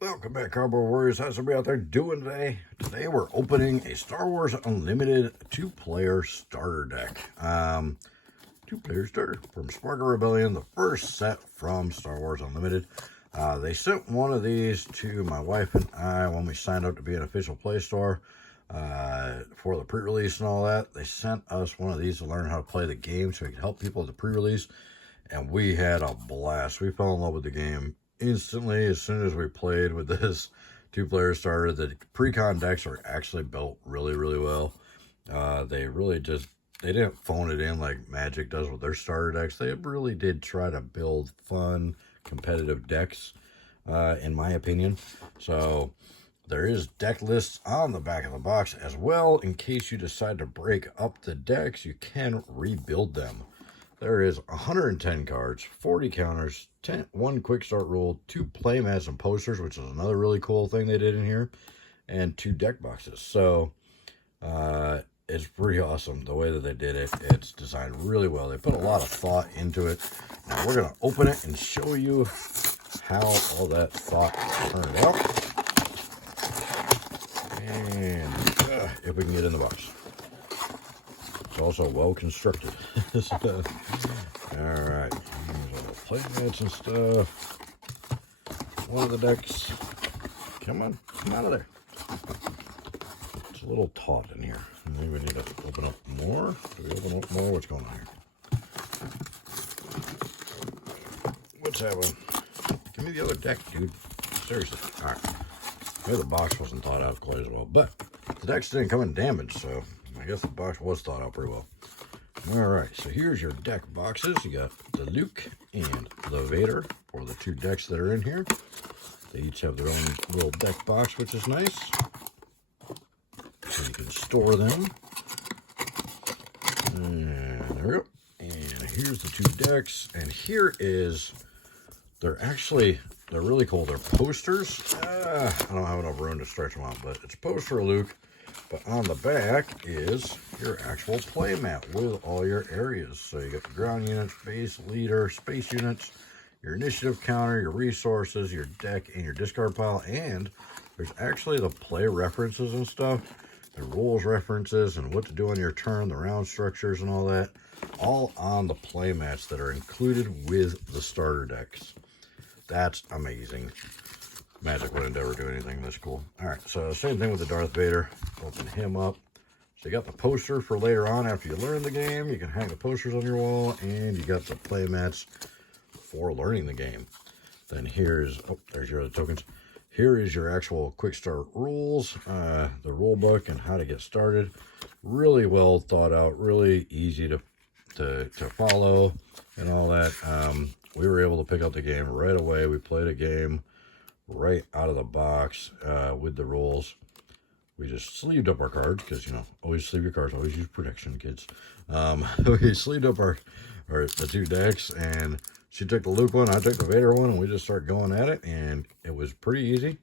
Welcome back, Cardboard Warriors. How's everybody out there doing today? Today we're opening a Star Wars Unlimited two-player starter deck. Two-player starter from Spark Rebellion, the first set from Star Wars Unlimited. They sent one of these to my wife and I when we signed up to be an official Play Store for the pre-release and all that. They sent us one of these to learn how to play the game so we could help people at the pre-release, and we had a blast. We fell in love with the game instantly as soon as we played with this two-player starter. The Precon decks are actually built really well. They didn't phone it in like Magic does with their starter decks. They really did try to build fun, competitive decks, in my opinion. So there is deck lists on the back of the box as well. In case you decide to break up the decks, you can rebuild them. There is 110 cards, 40 counters, 1 quick start rule, 2 playmats and posters, which is another really cool thing they did in here, and 2 deck boxes. So it's pretty awesome the way that they did it. It's designed really well. They put a lot of thought into it. Now we're going to open it and show you how all that thought turned out. And if we can get in the box. It's also well constructed. All right, here's all the playmats and stuff. One of the decks. Come on, come out of there. It's a little taut in here. Maybe we need to open up more. Do we open up more? What's going on here? What's happening? Give me the other deck, dude. Seriously. All right. Maybe the box wasn't thought out quite as well, but the decks didn't come in damaged, so I guess the box was thought out pretty well. All right, so here's your deck boxes. You got the Luke and the Vader for the 2 decks that are in here. They each have their own little deck box, which is nice. So you can store them. And there we go. And here's the 2 decks. And here is, they're really cool. They're posters. I don't have enough room to stretch them out, but it's a poster of Luke. But on the back is your actual playmat with all your areas. So you got the ground units, base, leader, space units, your initiative counter, your resources, your deck, and your discard pile. And there's actually the play references and stuff, the rules references, and what to do on your turn, the round structures and all that, all on the playmats that are included with the starter decks. That's amazing. Magic wouldn't ever do anything this cool. All right, so same thing with the Darth Vader. Open him up. So you got the poster for later on after you learn the game. You can hang the posters on your wall, and you got the playmats for learning the game. Then here's, oh, there's your other tokens. Here is your actual quick start rules, the rule book, and how to get started. Really well thought out, really easy to follow and all that. We were able to pick up the game right away. We played a game right out of the box with the rules. We just sleeved up our cards because, you know, always sleeve your cards, always use protection, kids. We sleeved up the 2 decks, and she took the Luke one, I took the Vader one, and we just started going at it, and it was pretty easy,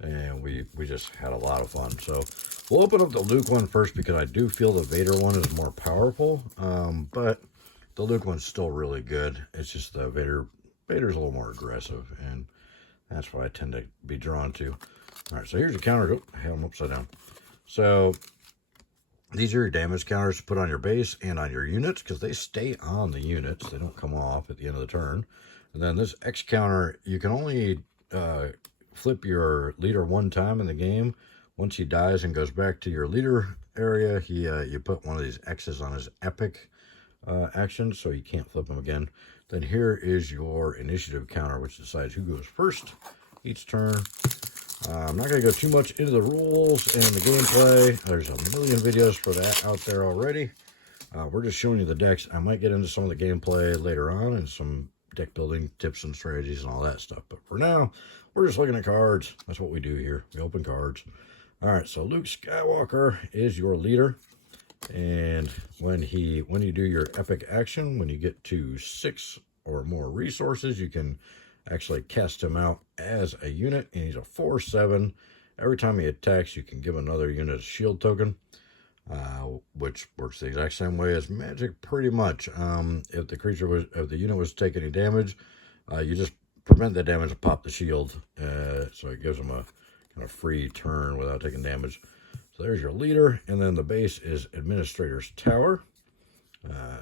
and we just had a lot of fun. So we'll open up the Luke one first because I do feel the Vader one is more powerful, but the Luke one's still really good. It's just the Vader's a little more aggressive, and that's what I tend to be drawn to. All right, so here's your counter. Oh, I have them upside down. So these are your damage counters to put on your base and on your units because they stay on the units. They don't come off at the end of the turn. And then this X counter, you can only flip your leader 1 time in the game. Once he dies and goes back to your leader area, you put one of these X's on his epic action, so you can't flip him again. Then here is your initiative counter, which decides who goes first each turn. I'm not going to go too much into the rules and the gameplay. There's a million videos for that out there already. We're just showing you the decks. I might get into some of the gameplay later on and some deck building tips and strategies and all that stuff. But for now, we're just looking at cards. That's what we do here. We open cards. All right, so Luke Skywalker is your leader. And when you do your epic action, when you get to 6 or more resources, you can actually cast him out as a unit, and he's a 4/7. Every time he attacks, you can give another unit a shield token, which works the exact same way as magic, pretty much. If the unit was taking any damage, you just prevent that damage and pop the shield. So it gives them a kind of free turn without taking damage. So there's your leader, and then the base is Administrator's Tower.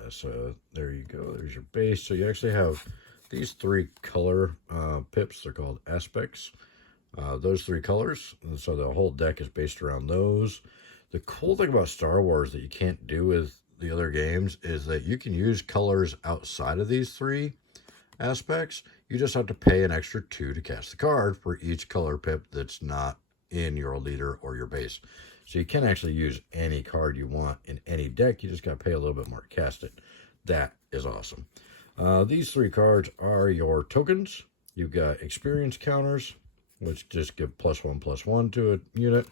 So there you go. There's your base. So you actually have these 3 color pips. They're called aspects. Those 3 colors. And so the whole deck is based around those. The cool thing about Star Wars that you can't do with the other games is that you can use colors outside of these 3 aspects. You just have to pay an extra 2 to cast the card for each color pip that's not in your leader or your base. So you can actually use any card you want in any deck. You just got to pay a little bit more to cast it. That is awesome. These 3 cards are your tokens. You've got experience counters, which just give +1/+1 to a unit.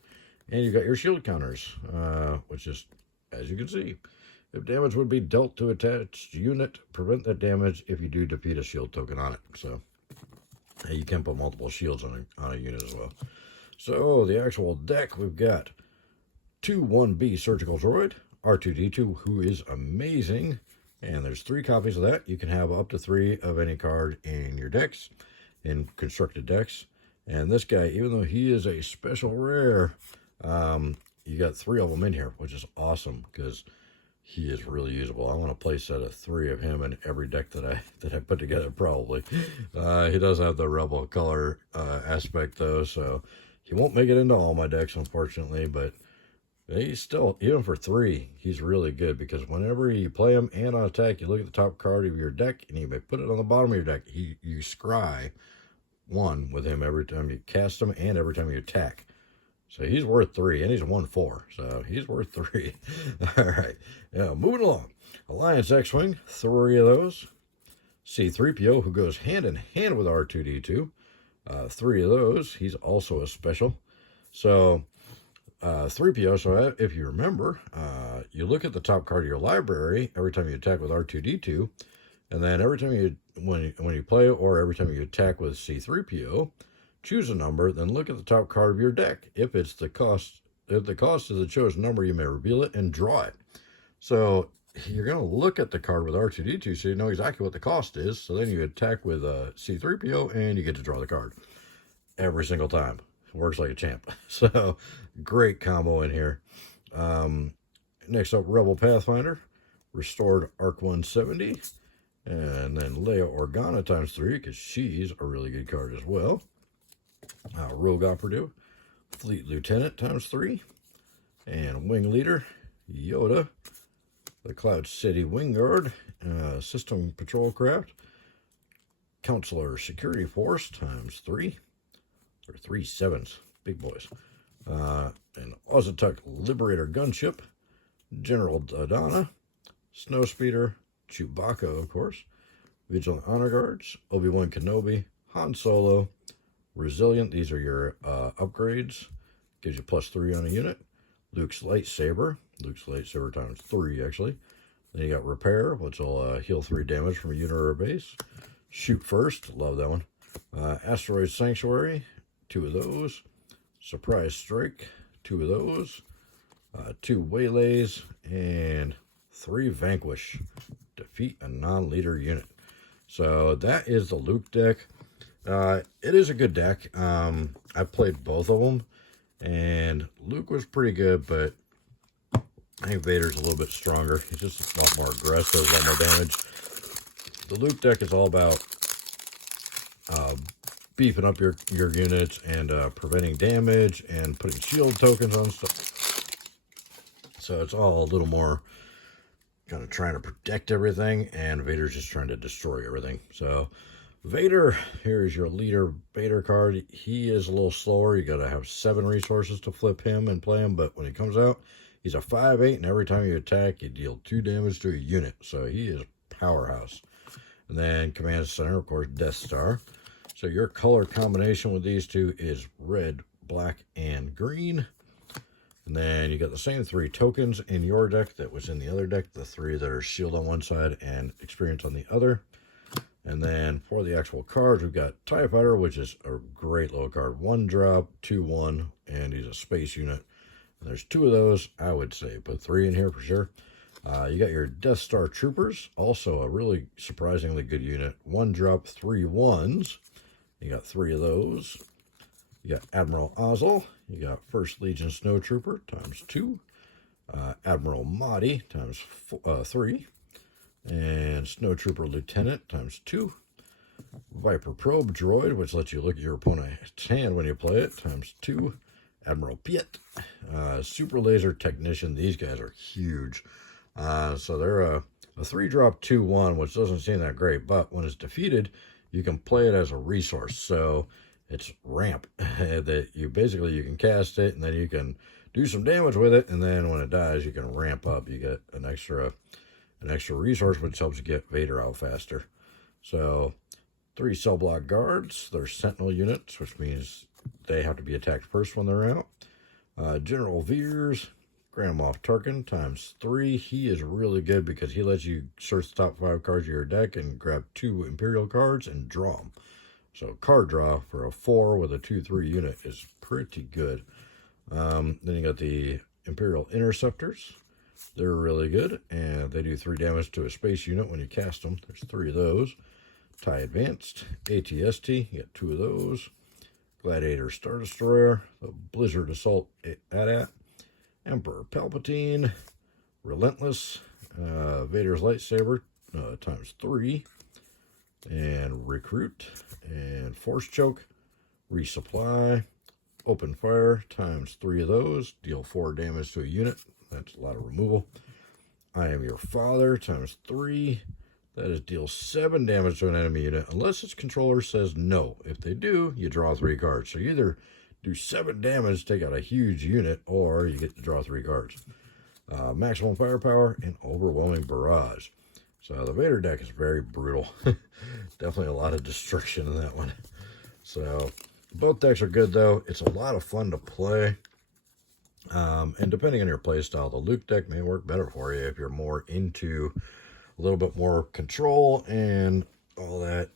And you've got your shield counters, which is, as you can see, if damage would be dealt to attached unit, prevent that damage if you do defeat a shield token on it. So you can put multiple shields on a unit as well. So the actual deck, we've got 2-1B Surgical Droid, R2-D2, who is amazing. And there's 3 copies of that. You can have up to 3 of any card in your decks, in constructed decks. And this guy, even though he is a special rare, you got 3 of them in here, which is awesome because he is really usable. I want to play a set of 3 of him in every deck that I put together, probably. He does have the Rebel color aspect, though, so he won't make it into all my decks, unfortunately, but he's still, even for 3, he's really good because whenever you play him and on attack, you look at the top card of your deck and you may put it on the bottom of your deck. You scry 1 with him every time you cast him and every time you attack. So he's worth 3, and he's 1/4, so he's worth 3. All right, yeah, moving along. Alliance X-Wing, 3 of those. C-3PO, who goes hand in hand with R2-D2, 3 of those. He's also a special. So 3PO, so if you remember, you look at the top card of your library every time you attack with R2-D2, and then every time you, when you play or every time you attack with C-3PO, choose a number, then look at the top card of your deck. If the cost is the chosen number, you may reveal it and draw it. So you're going to look at the card with R2-D2 so you know exactly what the cost is. So then you attack with C-3PO and you get to draw the card every single time. It works like a champ. So great combo in here. Next up, Rebel Pathfinder, Restored Arc 170, and then Leia Organa ×3 because she's a really good card as well. Rogue Operative, Fleet Lieutenant ×3, and Wing Leader, Yoda, the Cloud City Wing Guard, System Patrol Craft, Counselor Security Force ×3, or 3 7s, big boys, and Ozatuk Liberator Gunship, General Dodonna, Snowspeeder, Chewbacca, of course, Vigilant Honor Guards, Obi-Wan Kenobi, Han Solo, Resilient, these are your upgrades, gives you +3 on a unit. Luke's Lightsaber ×3 actually. Then you got Repair, which will heal 3 damage from a unit or a base. Shoot First, love that one. Asteroid Sanctuary, 2 of those. Surprise Strike, 2 of those. 2 Waylays, and 3 Vanquish. Defeat a non-leader unit. So that is the Luke deck. It is a good deck. I played both of them, and Luke was pretty good, but I think Vader's a little bit stronger. He's just a lot more aggressive, a lot more damage. The Luke deck is all about beefing up your units and preventing damage and putting shield tokens on stuff. So it's all a little more kind of trying to protect everything, and Vader's just trying to destroy everything. So Vader, here's your leader Vader card. He is a little slower. You got to have 7 resources to flip him and play him, but when he comes out, he's a 5/8, and every time you attack, you deal 2 damage to a unit. So he is powerhouse. And then Command Center, of course, Death Star. So your color combination with these 2 is red, black, and green. And then you got the same 3 tokens in your deck that was in the other deck, the 3 that are shield on one side and experience on the other. And then for the actual cards, we've got TIE Fighter, which is a great little card. 1 drop, 2/1, and he's a space unit. And there's 2 of those, I would say. Put 3 in here for sure. You got your Death Star Troopers, also a really surprisingly good unit. 1 drop, 3 1s. You got 3 of those. You got Admiral Ozzel. You got First Legion Snowtrooper times 2. Admiral Mahdi times 3. And Snowtrooper Lieutenant times 2. Viper Probe Droid, which lets you look at your opponent's hand when you play it, times 2. Admiral Piet. Super Laser Technician. These guys are huge. So they're a 3-drop 2/1, which doesn't seem that great, but when it's defeated, you can play it as a resource. So it's ramp that you can cast it, and then you can do some damage with it, and then when it dies, you can ramp up. You get an extra resource, which helps you get Vader out faster. So 3 cell block guards. They're sentinel units, which means they have to be attacked first when they're out. General Veers, Grand Moff Tarkin times 3. He is really good because he lets you search the top 5 cards of your deck and grab 2 Imperial cards and draw them. So card draw for a 4 with a 2/3 unit is pretty good. Then you got the Imperial Interceptors. They're really good, and they do 3 damage to a space unit when you cast them. There's 3 of those. TIE Advanced, ATST, you got 2 of those. Gladiator Star Destroyer, the Blizzard Assault AT-AT, Emperor Palpatine, Relentless, Vader's Lightsaber times 3, and Recruit, and Force Choke, Resupply, Open Fire times 3 of those, deal 4 damage to a unit. That's a lot of removal. I Am Your Father times 3. That is deal 7 damage to an enemy unit, unless its controller says no. If they do, you draw 3 cards. So you either do 7 damage, take out a huge unit, or you get to draw 3 cards. Maximum Firepower and Overwhelming Barrage. So the Vader deck is very brutal. Definitely a lot of destruction in that one. So both decks are good, though. It's a lot of fun to play. And depending on your play style, the Luke deck may work better for you if you're more into a little bit more control and all that,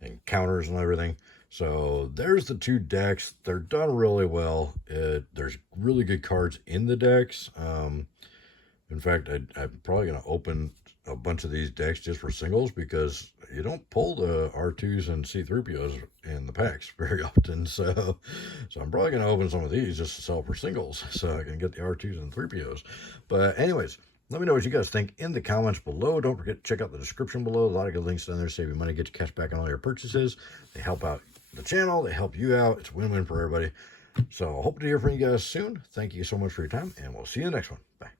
and counters and everything. So there's the 2 decks. They're done really well. There's really good cards in the decks. In fact, I'm probably going to open a bunch of these decks just for singles, because you don't pull the R2s and C-3POs in the packs very often. So I'm probably going to open some of these just to sell for singles so I can get the R2s and 3POs. But anyways, let me know what you guys think in the comments below. Don't forget to check out the description below. A lot of good links down there. Save you money, get your cash back on all your purchases. They help out the channel. They help you out. It's a win-win for everybody. So I hope to hear from you guys soon. Thank you so much for your time, and we'll see you in the next one. Bye.